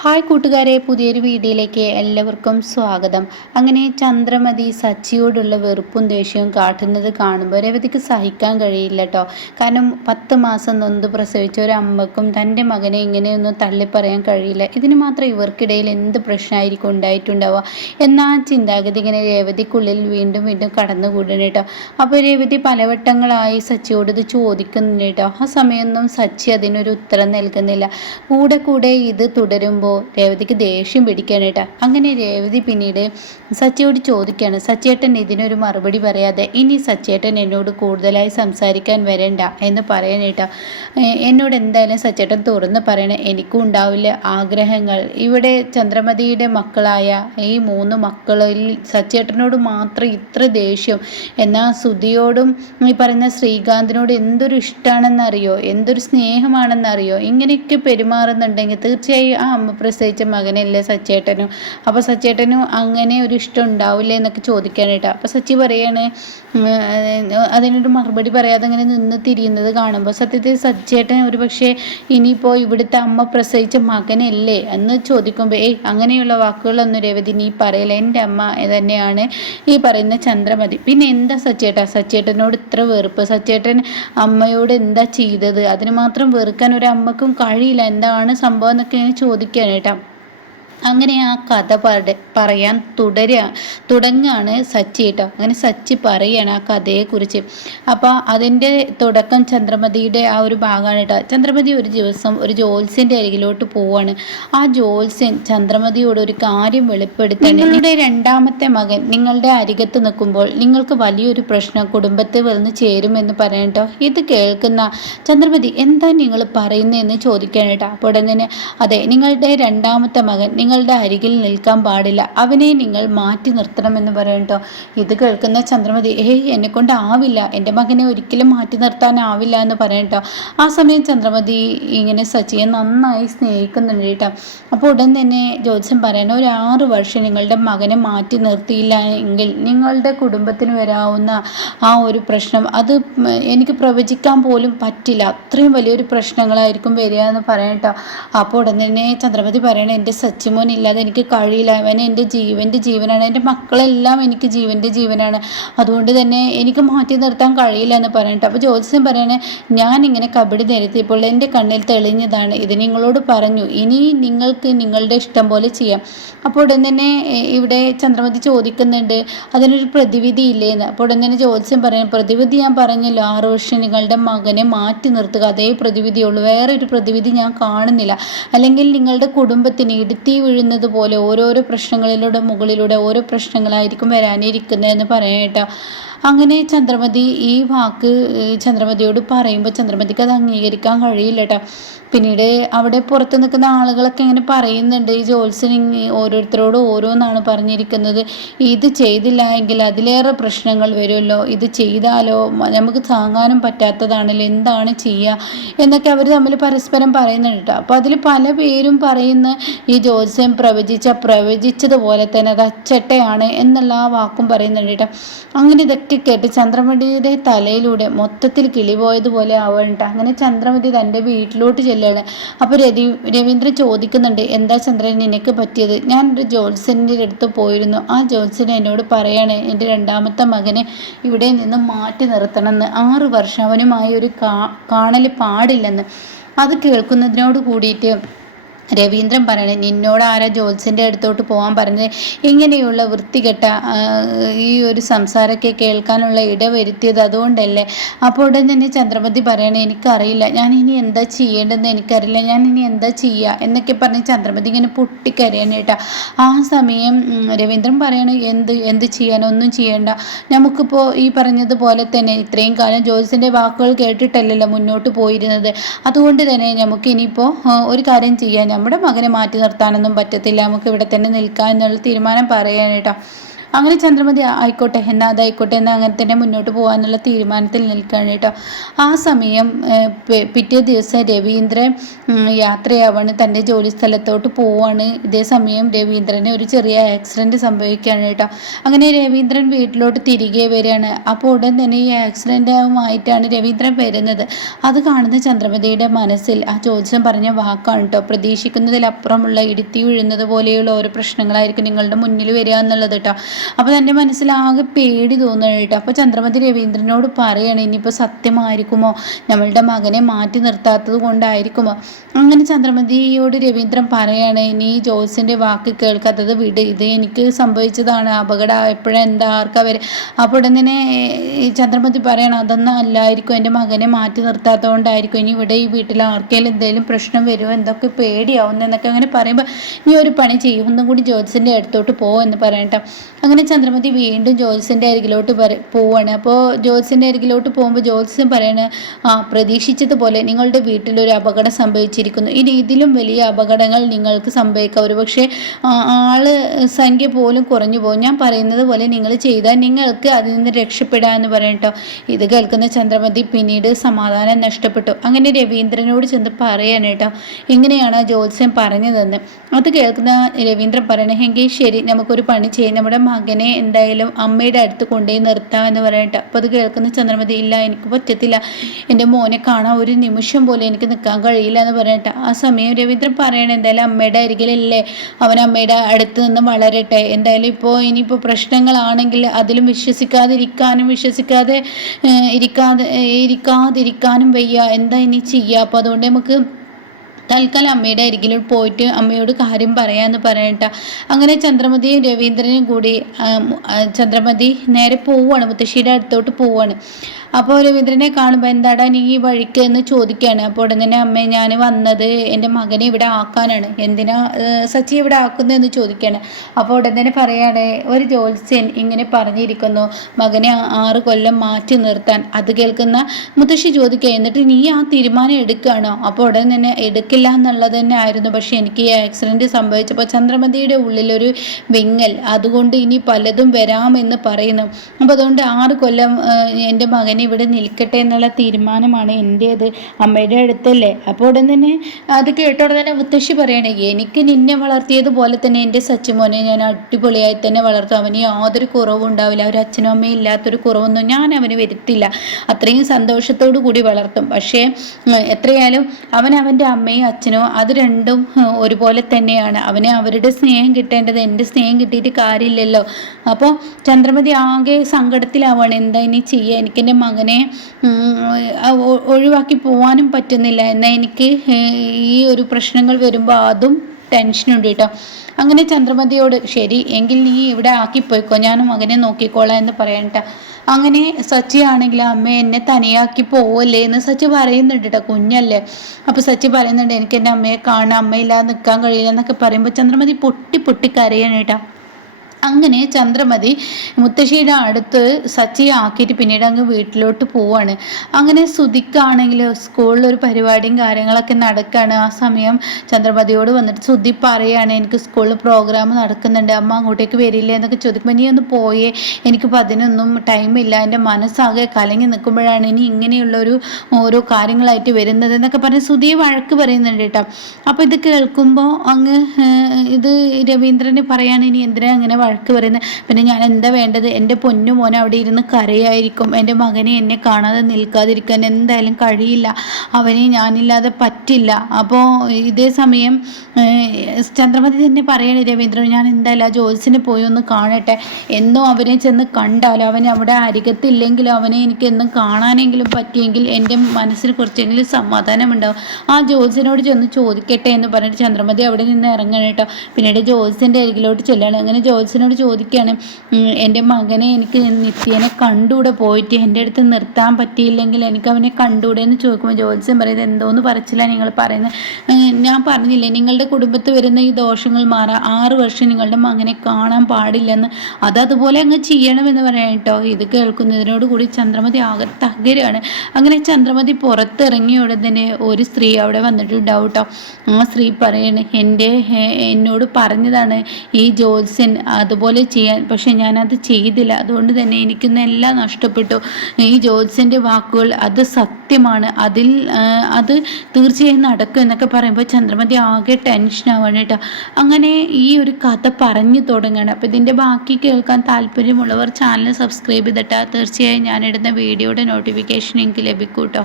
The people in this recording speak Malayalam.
ഹായ് കൂട്ടുകാരെ, പുതിയൊരു വീഡിയോയിലേക്ക് എല്ലാവർക്കും സ്വാഗതം. അങ്ങനെ ചന്ദ്രമതി സച്ചിയോടുള്ള വെറുപ്പും ദേഷ്യവും കാട്ടുന്നത് കാണുമ്പോൾ രവതിക്ക് സഹിക്കാൻ കഴിയില്ല കേട്ടോ. കാരണം 10 മാസം നൊന്ത് പ്രസവിച്ച ഒരു അമ്മക്കും തൻ്റെ മകനെ ഇങ്ങനെയൊന്നും തള്ളിപ്പറയാൻ കഴിയില്ല. ഇതിന് മാത്രം ഇവർക്കിടയിൽ എന്ത് പ്രശ്നമായിരിക്കും ഉണ്ടായിട്ടുണ്ടാവുക എന്ന ആ ചിന്താഗതി ഇങ്ങനെ രേവതിക്കുള്ളിൽ വീണ്ടും വീണ്ടും കടന്നുകൂടണം കേട്ടോ. അപ്പോൾ രേവതി പലവട്ടങ്ങളായി സച്ചിയോട് ഇത് ചോദിക്കുന്നുണ്ട് കേട്ടോ. ആ സമയമൊന്നും സച്ചി അതിനൊരു ഉത്തരം നൽകുന്നില്ല. കൂടെ ഇത് തുടരുമ്പോൾ രേവതിക്ക് ദേഷ്യം പിടിക്കുകയാണ് കേട്ടോ. അങ്ങനെ രേവതി പിന്നീട് സച്ചിയോട് ചോദിക്കുകയാണ്, സച്ചിയേട്ടൻ ഇതിനൊരു മറുപടി പറയാതെ ഇനി സച്ചിയേട്ടൻ എന്നോട് കൂടുതലായി സംസാരിക്കാൻ വരണ്ട എന്ന് പറയാൻ കേട്ടോ. എന്നോട് എന്തായാലും സച്ചിയേട്ടൻ തുറന്ന് പറയണേ, എനിക്കും ഉണ്ടാവില്ല ആഗ്രഹങ്ങൾ. ഇവിടെ ചന്ദ്രമതിയുടെ മക്കളായ ഈ 3 മക്കളിൽ സച്ചിയേട്ടനോട് മാത്രം ഇത്ര ദേഷ്യം, എന്നാൽ സുധിയോടും ഈ പറയുന്ന ശ്രീകാന്തിനോട് എന്തൊരു ഇഷ്ടമാണെന്നറിയോ, എന്തൊരു സ്നേഹമാണെന്നറിയോ. ഇങ്ങനെയൊക്കെ പെരുമാറുന്നുണ്ടെങ്കിൽ തീർച്ചയായും ആ അമ്മ പ്രസവിച്ച മകനല്ലേ സച്ചേട്ടനും. അപ്പോൾ സച്ചേട്ടനും അങ്ങനെ ഒരു ഇഷ്ടം ഉണ്ടാവില്ലേ എന്നൊക്കെ ചോദിക്കാനായിട്ടാണ്. അപ്പോൾ സച്ചി പറയാണ്, അതിനൊരു മറുപടി പറയാതെ അങ്ങനെ നിന്ന് തിരിയുന്നത് കാണുമ്പോൾ സത്യത്തിൽ സച്ചേട്ടൻ ഒരു പക്ഷേ ഇനിയിപ്പോൾ ഇവിടുത്തെ അമ്മ പ്രസവിച്ച മകനല്ലേ എന്ന് ചോദിക്കുമ്പോൾ അങ്ങനെയുള്ള വാക്കുകളൊന്നും രേവതി നീ പറയില്ല, എൻ്റെ അമ്മ തന്നെയാണ് ഈ പറയുന്ന ചന്ദ്രമതി. പിന്നെ എന്താ സച്ചേട്ടനോട് ഇത്ര വെറുപ്പ്? സച്ചേട്ടൻ അമ്മയോട് എന്താ ചെയ്തത്? അതിന് മാത്രം വെറുക്കാൻ ഒരു അമ്മക്കും കഴിയില്ല. എന്താണ് സംഭവം എന്നൊക്കെ ചോദിക്കുകയാണ് കേട്ടോ. അങ്ങനെ ആ കഥ പറയാൻ തുടങ്ങാണ് സച്ചി കേട്ടോ. അങ്ങനെ സച്ചി പറയുകയാണ് ആ കഥയെക്കുറിച്ച്. അപ്പോൾ അതിൻ്റെ തുടക്കം ചന്ദ്രമതിയുടെ ആ ഒരു ഭാഗമാണ് കേട്ടോ. ചന്ദ്രമതി ഒരു ദിവസം ഒരു ജോത്സ്യൻ്റെ അരികിലോട്ട് പോവാണ്. ആ ജോത്സ്യൻ ചന്ദ്രമതിയോട് ഒരു കാര്യം വെളിപ്പെടുത്തണം. നിങ്ങളുടെ 2ാമത്തെ മകൻ നിങ്ങളുടെ അരികത്ത് നിൽക്കുമ്പോൾ നിങ്ങൾക്ക് വലിയൊരു പ്രശ്നം കുടുംബത്തിൽ വന്ന് ചേരുമെന്ന് പറയാം കേട്ടോ. ഇത് കേൾക്കുന്ന ചന്ദ്രമതി എന്താ നിങ്ങൾ പറയുന്നതെന്ന് ചോദിക്കാൻ കേട്ടോ. അപ്പോൾ ഉടനെ അതെ, നിങ്ങളുടെ 2ാമത്തെ മകൻ നിങ്ങളുടെ അരികിൽ നിൽക്കാൻ പാടില്ല, അവനെ നിങ്ങൾ മാറ്റി നിർത്തണമെന്ന് പറയും കേട്ടോ. ഇത് കേൾക്കുന്ന ചന്ദ്രമതി എന്നെ കൊണ്ട് ആവില്ല, എൻ്റെ മകനെ ഒരിക്കലും മാറ്റി നിർത്താനാവില്ല എന്ന് പറയും കേട്ടോ. ആ സമയം ചന്ദ്രമതി ഇങ്ങനെ സച്ചിയെ നന്നായി സ്നേഹിക്കുന്നുണ്ട് കേട്ടോ. അപ്പോൾ ഉടൻ തന്നെ ജ്യോത്സ്യൻ പറയണം, ഒരു 6 വർഷം നിങ്ങളുടെ മകനെ മാറ്റി നിർത്തിയില്ല എങ്കിൽ നിങ്ങളുടെ കുടുംബത്തിന് വരാവുന്ന ആ ഒരു പ്രശ്നം അത് എനിക്ക് പ്രവചിക്കാൻ പോലും പറ്റില്ല, അത്രയും വലിയൊരു പ്രശ്നങ്ങളായിരിക്കും വരിക എന്ന് പറയാം കേട്ടോ. അപ്പോൾ ഉടൻ തന്നെ ചന്ദ്രമതി പറയണം, എൻ്റെ സച്ചിമോൻ ഇല്ലാതെ എനിക്ക് കഴിയില്ല, അവൻ എൻ്റെ ജീവൻ്റെ ജീവനാണ്, എൻ്റെ മക്കളെല്ലാം എനിക്ക് ജീവൻ്റെ ജീവനാണ്, അതുകൊണ്ട് തന്നെ എനിക്ക് മാറ്റി നിർത്താൻ കഴിയില്ല എന്ന് പറയട്ടെ. അപ്പോൾ ജ്യോത്സ്യൻ പറയണേ, ഞാൻ ഇങ്ങനെ കബഡി നിരത്തിയപ്പോൾ എൻ്റെ കണ്ണിൽ തെളിഞ്ഞതാണ്, ഇത് നിങ്ങളോട് പറഞ്ഞു, ഇനി നിങ്ങൾക്ക് നിങ്ങളുടെ ഇഷ്ടം പോലെ ചെയ്യാം. അപ്പോൾ ഉടൻ തന്നെ ഇവിടെ ചന്ദ്രമതി ചോദിക്കുന്നുണ്ട്, അതിനൊരു പ്രതിവിധി ഇല്ലേന്ന്. അപ്പോൾ ഉടൻ തന്നെ ജ്യോത്സ്യൻ പറയുന്നത്, പ്രതിവിധി ഞാൻ പറഞ്ഞല്ലോ, 6 വർഷം നിങ്ങളുടെ മകനെ മാറ്റി നിർത്തുക, അതേ പ്രതിവിധിയുള്ളൂ, വേറെ ഒരു പ്രതിവിധി ഞാൻ കാണുന്നില്ല. അല്ലെങ്കിൽ നിങ്ങളുടെ കുടുംബത്തിന് ഇടുത്തി വീഴുന്നത് പോലെ ഓരോരോ പ്രശ്നങ്ങളിലൂടെ മുകളിലൂടെ ഓരോ പ്രശ്നങ്ങളായിരിക്കും വരാനിരിക്കുന്നതെന്ന് പറയാം കേട്ടോ. അങ്ങനെ ചന്ദ്രമതി ഈ വാക്ക് ചന്ദ്രമതിയോട് പറയുമ്പോൾ ചന്ദ്രമതിക്ക് അത് അംഗീകരിക്കാൻ കഴിയില്ല കേട്ടോ. പിന്നീട് അവിടെ പുറത്ത് നിൽക്കുന്ന ആളുകളൊക്കെ ഇങ്ങനെ പറയുന്നുണ്ട്, ഈ ജ്യോത്സ്യൻ ഓരോരുത്തരോടും ഓരോന്നാണ് പറഞ്ഞിരിക്കുന്നത്, ഇത് ചെയ്തില്ല എങ്കിൽ അതിലേറെ പ്രശ്നങ്ങൾ വരുമല്ലോ, ഇത് ചെയ്താലോ നമുക്ക് താങ്ങാനും പറ്റാത്തതാണല്ലോ, എന്താണ് ചെയ്യുക എന്നൊക്കെ അവർ തമ്മിൽ പരസ്പരം പറയുന്നുണ്ട് കേട്ടോ. അപ്പോൾ അതിൽ പല പേരും പറയുന്ന ഈ ജ്യോത്സ്യൻ പ്രവചിച്ചതുപോലെ തന്നെ അത് അച്ചട്ടയാണ് എന്നുള്ള ആ വാക്കും പറയുന്നുണ്ട് കേട്ടോ. അങ്ങനെ ഇതൊക്കെ കേട്ട് ചന്ദ്രമതിയുടെ തലയിലൂടെ മൊത്തത്തിൽ കിളിപോയതുപോലെ ആവണ്ട. അങ്ങനെ ചന്ദ്രമതി തൻ്റെ വീട്ടിലോട്ട് ചെല്ലുകയാണ്. അപ്പോൾ രവീന്ദ്രൻ ചോദിക്കുന്നുണ്ട്, എന്താ ചന്ദ്രൻ നിനക്ക് പറ്റിയത്? ഞാൻ ഒരു ജ്യോത്സ്യൻ്റെ അടുത്ത് പോയിരുന്നു, ആ ജ്യോത്സ്യൻ എന്നോട് പറയാണ് എൻ്റെ 2ാമത്തെ മകനെ ഇവിടെ നിന്ന് മാറ്റി നിർത്തണമെന്ന്, 6 വർഷം അവനുമായി ഒരു കാണൽ പാടില്ലെന്ന്. അത് കേൾക്കുന്നതിനോട് കൂടിയിട്ട് രവീന്ദ്രൻ പറയണേ, നിന്നോട് ആരാ ജ്യോത്സ്യൻ്റെ അടുത്തോട്ട് പോകാൻ പറഞ്ഞത്? ഇങ്ങനെയുള്ള വൃത്തികെട്ട ഈ ഒരു സംസാരമൊക്കെ കേൾക്കാനുള്ള ഇടവരുത്തിയത് അതുകൊണ്ടല്ലേ? അപ്പോൾ ഉടൻ തന്നെ ചന്ദ്രമതി പറയണേ, എനിക്കറിയില്ല, ഞാൻ ഇനി എന്താ ചെയ്യേണ്ടതെന്ന് എനിക്കറിയില്ല, ഞാൻ ഇനി എന്താ ചെയ്യുക എന്നൊക്കെ പറഞ്ഞ് ചന്ദ്രമതി ഇങ്ങനെ പൊട്ടിക്കരയാണ് കേട്ടോ. ആ സമയം രവീന്ദ്രൻ പറയണ, എന്ത് ചെയ്യാൻ? ഒന്നും ചെയ്യേണ്ട, നമുക്കിപ്പോൾ ഈ പറഞ്ഞതുപോലെ തന്നെ ഇത്രയും കാലം ജ്യോത്സ്യൻ്റെ വാക്കുകൾ കേട്ടിട്ടല്ലല്ലോ മുന്നോട്ട് പോയിരുന്നത്, അതുകൊണ്ട് തന്നെ നമുക്ക് ഇനിയിപ്പോൾ ഒരു കാര്യം ചെയ്യാൻ, നമ്മുടെ മകനെ മാറ്റി നിർത്താനൊന്നും പറ്റത്തില്ല, നമുക്ക് ഇവിടെ തന്നെ നിൽക്കാം എന്നുള്ള തീരുമാനം പറയാൻ കേട്ടോ. അങ്ങനെ ചന്ദ്രമതി ആയിക്കോട്ടെ എന്നാൽ അതായിക്കോട്ടെ എന്നാൽ അങ്ങനെ തന്നെ മുന്നോട്ട് പോകാനുള്ള തീരുമാനത്തിൽ നിൽക്കുകയാണ് കേട്ടോ. ആ സമയം പിറ്റേ ദിവസം രവീന്ദ്രൻ യാത്രയാവാണ്, തൻ്റെ ജോലി സ്ഥലത്തോട്ട് പോവാണ്. ഇതേ സമയം രവീന്ദ്രന് ഒരു ചെറിയ ആക്സിഡൻറ്റ് സംഭവിക്കുകയാണ് കേട്ടോ. അങ്ങനെ രവീന്ദ്രൻ വീട്ടിലോട്ട് തിരികെ വരികയാണ്. അപ്പോൾ ഉടൻ തന്നെ ഈ ആക്സിഡൻറ്റുമായിട്ടാണ് രവീന്ദ്രൻ വരുന്നത്. അത് കാണുന്ന ചന്ദ്രമതിയുടെ മനസ്സിൽ ആ ജ്യോത്സ്യൻ പറഞ്ഞ വാക്കാണ് കേട്ടോ, പ്രതീക്ഷിക്കുന്നതിലപ്പുറമുള്ള ഇടുത്തി വീഴുന്നത് പോലെയുള്ള ഓരോ പ്രശ്നങ്ങളായിരിക്കും നിങ്ങളുടെ മുന്നിൽ വരിക എന്നുള്ളത് കേട്ടോ. അപ്പോൾ എൻ്റെ മനസ്സിലാകെ പേടി തോന്നുന്നു കേട്ടോ. അപ്പോൾ ചന്ദ്രമതി രവീന്ദ്രനോട് പറയാണ്, ഇനിയിപ്പോൾ സത്യമായിരിക്കുമോ, നമ്മളുടെ മകനെ മാറ്റി നിർത്താത്തത് കൊണ്ടായിരിക്കുമോ. അങ്ങനെ ചന്ദ്രമതിയോട് രവീന്ദ്രൻ പറയാണ്, ഇനി ജോസിൻ്റെ വാക്ക് കേൾക്കാത്തത് വിട്, ഇത് എനിക്ക് സംഭവിച്ചതാണ്, അപകടം എപ്പോഴും എന്താ ആർക്കാ വരെ. അപ്പോൾ ഉടൻ തന്നെ ചന്ദ്രമതി പറയണം, അതൊന്നും അല്ലായിരിക്കും, എൻ്റെ മകനെ മാറ്റി നിർത്താത്തതുകൊണ്ടായിരിക്കും, ഇനി ഇവിടെ ഈ വീട്ടിൽ ആർക്കെങ്കിലും എന്തെങ്കിലും പ്രശ്നം വരുമോ, എന്തൊക്കെ പേടിയാവുന്നു എന്നൊക്കെ അങ്ങനെ പറയുമ്പോൾ, നീ ഒരു പണി ചെയ്യും, ഒന്നും കൂടി ജോത്സ്യൻ്റെ അടുത്തോട്ട് എന്ന് പറയട്ടോ. അങ്ങനെ ചന്ദ്രമതി വീണ്ടും ജോത്സ്യൻ്റെ അരികിലോട്ട് പോവാണ്. അപ്പോൾ ജോത്സ്യൻ്റെ അരികിലോട്ട് പോകുമ്പോൾ ജോത്സ്യൻ പറയണ, പ്രതീക്ഷിച്ചതുപോലെ നിങ്ങളുടെ വീട്ടിലൊരു അപകടം സംഭവിച്ചിരിക്കുന്നു, ഇനി ഇതിലും വലിയ അപകടങ്ങൾ നിങ്ങൾക്ക് സംഭവിക്കാം, ഒരുപക്ഷെ ആള് സംഖ്യ പോലും കുറഞ്ഞു പോകും, ഞാൻ പറയുന്നത് പോലെ നിങ്ങൾ ചെയ്താൽ നിങ്ങൾക്ക് അതിൽ നിന്ന് രക്ഷപ്പെടാമെന്ന് പറയട്ടോ. ഇത് കേൾക്കുന്ന ചന്ദ്രമതി പിന്നീട് സമാധാനം നഷ്ടപ്പെട്ടു. അങ്ങനെ രവീന്ദ്രനോട് ചെന്ന് പറയാണ് കേട്ടോ, ഇങ്ങനെയാണ് ജോത്സ്യൻ പറഞ്ഞതെന്ന്. അത് കേൾക്കുന്ന രവീന്ദ്രൻ പറയണമെങ്കിൽ ശരി, നമുക്കൊരു പണി ചെയ്യാം, നമ്മുടെ മകനെ എന്തായാലും അമ്മയുടെ അടുത്ത് കൊണ്ടുപോയി നിർത്താമെന്ന് പറയട്ടെ. അപ്പോൾ അത് കേൾക്കുന്ന ചന്ദ്രമതി, ഇല്ല എനിക്ക് പറ്റത്തില്ല, എൻ്റെ മോനെ കാണാൻ ഒരു നിമിഷം പോലും എനിക്ക് നിൽക്കാൻ കഴിയില്ല എന്ന് പറയട്ടെ. ആ സമയം രവീന്ദ്രൻ പറയണ, എന്തായാലും അമ്മയുടെ അരികിലല്ലേ, അവൻ അമ്മയുടെ അടുത്ത് നിന്ന് വളരട്ടെ, എന്തായാലും ഇനിയിപ്പോൾ പ്രശ്നങ്ങളാണെങ്കിൽ അതിലും ഇരിക്കാതിരിക്കാനും വയ്യ, എന്താ ഇനി ചെയ്യുക. അപ്പോൾ അതുകൊണ്ട് നമുക്ക് തൽക്കാലം അമ്മയുടെ അരികിൽ പോയിട്ട് അമ്മയോട് കാര്യം പറയാമെന്ന് പറയട്ട. അങ്ങനെ ചന്ദ്രമതിയും രവീന്ദ്രനും കൂടി ചന്ദ്രമതി നേരെ പോവുകയാണ്, മുത്തശ്ശിയുടെ അടുത്തോട്ട് പോവുകയാണ്. അപ്പോൾ രവീന്ദ്രനെ കാണുമ്പോൾ എന്താടാ നീ ഈ വഴിക്ക് എന്ന് ചോദിക്കുകയാണ്. അപ്പോൾ ഉടൻ തന്നെ അമ്മേ, ഞാൻ വന്നത് എൻ്റെ മകനെ ഇവിടെ ആക്കാനാണ്, എന്തിനാ സച്ചി ഇവിടെ ആക്കുന്നതെന്ന് ചോദിക്കുകയാണ്. അപ്പോൾ ഉടൻ തന്നെ പറയാണ്, ഒരു ജ്യോത്സ്യൻ ഇങ്ങനെ പറഞ്ഞിരിക്കുന്നു മകനെ 6 കൊല്ലം മാറ്റി നിർത്താൻ. അത് കേൾക്കുന്ന മുത്തശ്ശി ചോദിക്കുക, എന്നിട്ട് നീ ആ തീരുമാനം എടുക്കുകയാണോ? അപ്പോൾ ഉടൻ തന്നെ എടുക്കില്ല എന്നുള്ളത് തന്നെ ആയിരുന്നു, പക്ഷെ എനിക്ക് ഈ ആക്സിഡൻറ്റ് സംഭവിച്ചപ്പോൾ ചന്ദ്രമതിയുടെ ഉള്ളിലൊരു വിങ്ങൽ, അതുകൊണ്ട് ഇനി പലതും വരാമെന്ന് പറയുന്നു. അപ്പോൾ അതുകൊണ്ട് 6 കൊല്ലം എൻ്റെ മകൻ ഇവിടെ നിൽക്കട്ടെ എന്നുള്ള തീരുമാനമാണ് എൻ്റേത്, അമ്മയുടെ അടുത്തല്ലേ. അപ്പോൾ ഉടൻ തന്നെ അത് കേട്ടോടെ തന്നെ മുത്തശ്ശി പറയണേ, എനിക്ക് നിന്നെ വളർത്തിയതുപോലെ തന്നെ എൻ്റെ സച്ചിമോനെ ഞാൻ അടിപൊളിയായി തന്നെ വളർത്തും, അവന് യാതൊരു കുറവും ഉണ്ടാവില്ല, ഒരു അച്ഛനും അമ്മയും ഇല്ലാത്തൊരു കുറവൊന്നും ഞാൻ അവന് വരുത്തില്ല, അത്രയും സന്തോഷത്തോടു കൂടി വളർത്തും. പക്ഷേ എത്രയായാലും അവൻ്റെ അമ്മയും അച്ഛനും അത് രണ്ടും ഒരുപോലെ തന്നെയാണ്, അവന് അവരുടെ സ്നേഹം കിട്ടേണ്ടത് എൻ്റെ സ്നേഹം കിട്ടിയിട്ട് കാര്യമില്ലല്ലോ. അപ്പോൾ ചന്ദ്രമതി ആകെ സങ്കടത്തിലാവാണ്, എന്താ ഇനി ചെയ്യുക, എനിക്കെൻ്റെ മകനെ ഒഴിവാക്കി പോകാനും പറ്റുന്നില്ല, എന്നാൽ എനിക്ക് ഈ ഒരു പ്രശ്നങ്ങൾ വരുമ്പോൾ അതും ടെൻഷനുണ്ട് കേട്ടോ. അങ്ങനെ ചന്ദ്രമതിയോട് ശരി എങ്കിൽ നീ ഇവിടെ ആക്കിപ്പോയിക്കോ, ഞാൻ മകനെ നോക്കിക്കോളാം എന്ന് പറയണ്ട. അങ്ങനെ സച്ചി ആണെങ്കിൽ അമ്മ എന്നെ തനിയാക്കി പോവല്ലേ എന്ന് സച്ചി പറയുന്നുണ്ട് കേട്ടോ, കുഞ്ഞല്ലേ. അപ്പോൾ സച്ചി പറയുന്നുണ്ട് എനിക്ക് എൻ്റെ അമ്മയെ കാണാൻ, അമ്മയില്ലാതെ നിൽക്കാൻ കഴിയില്ല എന്നൊക്കെ പറയുമ്പോൾ ചന്ദ്രമതി പൊട്ടി കരയാണ് കേട്ടോ. അങ്ങനെ ചന്ദ്രമതി മുത്തശ്ശിയുടെ അടുത്ത് സച്ചിയെ ആക്കിയിട്ട് പിന്നീട് അങ്ങ് വീട്ടിലോട്ട് പോവാണ്. അങ്ങനെ സുധിക്കാണെങ്കിൽ സ്കൂളിലൊരു പരിപാടിയും കാര്യങ്ങളൊക്കെ നടക്കുകയാണ്. ആ സമയം ചന്ദ്രമതിയോട് വന്നിട്ട് സുധി പറയാണ്, എനിക്ക് സ്കൂളിൽ പ്രോഗ്രാം നടക്കുന്നുണ്ട്, അമ്മ അങ്ങോട്ടേക്ക് വരില്ലേ എന്നൊക്കെ ചോദിക്കുമ്പോൾ നീ ഒന്ന് പോയേ, എനിക്കിപ്പോൾ അതിനൊന്നും ടൈമില്ല, എൻ്റെ മനസ്സാകെ കലങ്ങി നിൽക്കുമ്പോഴാണ് ഇനി ഇങ്ങനെയുള്ളൊരു ഓരോ കാര്യങ്ങളായിട്ട് വരുന്നത് എന്നൊക്കെ പറഞ്ഞ് സുധിയെ വഴക്ക് പറയുന്നുണ്ട് കേട്ടോ. അപ്പോൾ ഇത് കേൾക്കുമ്പോൾ അങ്ങ് ഇത് രവീന്ദ്രനെ പറയാണ്, ഇനി എന്തിനാ അങ്ങനെ വഴക്ക് പറയുന്നത്, പിന്നെ ഞാൻ എന്താ വേണ്ടത്, എൻ്റെ പൊന്നു മോനെ അവിടെ ഇരുന്ന് കരയായിരിക്കും, എൻ്റെ മകനെ എന്നെ കാണാതെ നിൽക്കാതിരിക്കാൻ എന്തായാലും കഴിയില്ല, അവനെ ഞാനില്ലാതെ പറ്റില്ല. അപ്പോൾ ഇതേ സമയം ചന്ദ്രമതി തന്നെ പറയണേ രവീന്ദ്രൻ, ഞാൻ എന്തായാലും ആ ജോത്സ്യനെ പോയി ഒന്ന് കാണട്ടെ, എന്നും അവനെ ചെന്ന് കണ്ടാലോ, അവൻ അവിടെ അരികത്തില്ലെങ്കിലും അവനെ എനിക്ക് എന്നും കാണാനെങ്കിലും പറ്റിയെങ്കിൽ എൻ്റെ മനസ്സിന് കുറച്ചെങ്കിലും സമാധാനം ഉണ്ടാവും, ആ ജോത്സ്യനോട് ചെന്ന് ചോദിക്കട്ടെ എന്ന് പറഞ്ഞിട്ട് ചന്ദ്രമതി അവിടെ നിന്ന് ഇറങ്ങണം കേട്ടോ. പിന്നീട് ജോത്സ്യൻ്റെ അരികിലോട്ട് ചെല്ലാണ്. അങ്ങനെ ജോത്സ്യനോട് ചോദിക്കുകയാണ്, എൻ്റെ മകനെ എനിക്ക് നിത്യേനെ കണ്ടൂടെ പോയിട്ട് എൻ്റെ അടുത്ത് നിർത്താൻ പറ്റിയില്ലെങ്കിൽ എനിക്ക് അവനെ കണ്ടൂടെ എന്ന് ചോദിക്കുമ്പോൾ ജോത്സ്യൻ പറയുന്നത്, എന്തോന്ന് പറച്ചില്ല നിങ്ങൾ പറയുന്നത്, ഞാൻ പറഞ്ഞില്ലേ നിങ്ങളുടെ കുടുംബത്തിൽ വരുന്ന ഈ ദോഷങ്ങൾ മാറാൻ 6 വർഷം നിങ്ങളുടെ മകനെ കാണാൻ പാടില്ലെന്ന്, അതുപോലെ അങ്ങ് ചെയ്യണമെന്ന് പറയാം കേട്ടോ. ഇത് കേൾക്കുന്നതിനോട് കൂടി ചന്ദ്രമതി ആകെ തകരാണ്. അങ്ങനെ ചന്ദ്രമതി പുറത്തിറങ്ങിയ ഉടൻ തന്നെ ഒരു സ്ത്രീ അവിടെ വന്നിട്ടുണ്ടാവും കേട്ടോ. ആ സ്ത്രീ പറയാണ്, എന്നോട് പറഞ്ഞതാണ് ഈ ജോത്സ്യൻ, അതുപോലെ ചെയ്യാൻ. പക്ഷെ ഞാനത് ചെയ്തില്ല. അതുകൊണ്ട് തന്നെ എനിക്കിന്ന് എല്ലാം നഷ്ടപ്പെട്ടു. ഈ ജ്യോത്സ്യൻ്റെ വാക്കുകൾ അത് സത്യമാണ്, അത് തീർച്ചയായും നടക്കും എന്നൊക്കെ പറയുമ്പോൾ ചന്ദ്രമതി ആകെ ടെൻഷനാവാണ് കേട്ടോ. അങ്ങനെ ഈ ഒരു കഥ പറഞ്ഞു തുടങ്ങുകയാണ്. അപ്പോൾ ഇതിൻ്റെ ബാക്കി കേൾക്കാൻ താല്പര്യമുള്ളവർ ചാനൽ സബ്സ്ക്രൈബ് ചെയ്തിട്ടാൽ തീർച്ചയായും ഞാനിടുന്ന വീഡിയോയുടെ നോട്ടിഫിക്കേഷൻ എനിക്ക് ലഭിക്കും കേട്ടോ.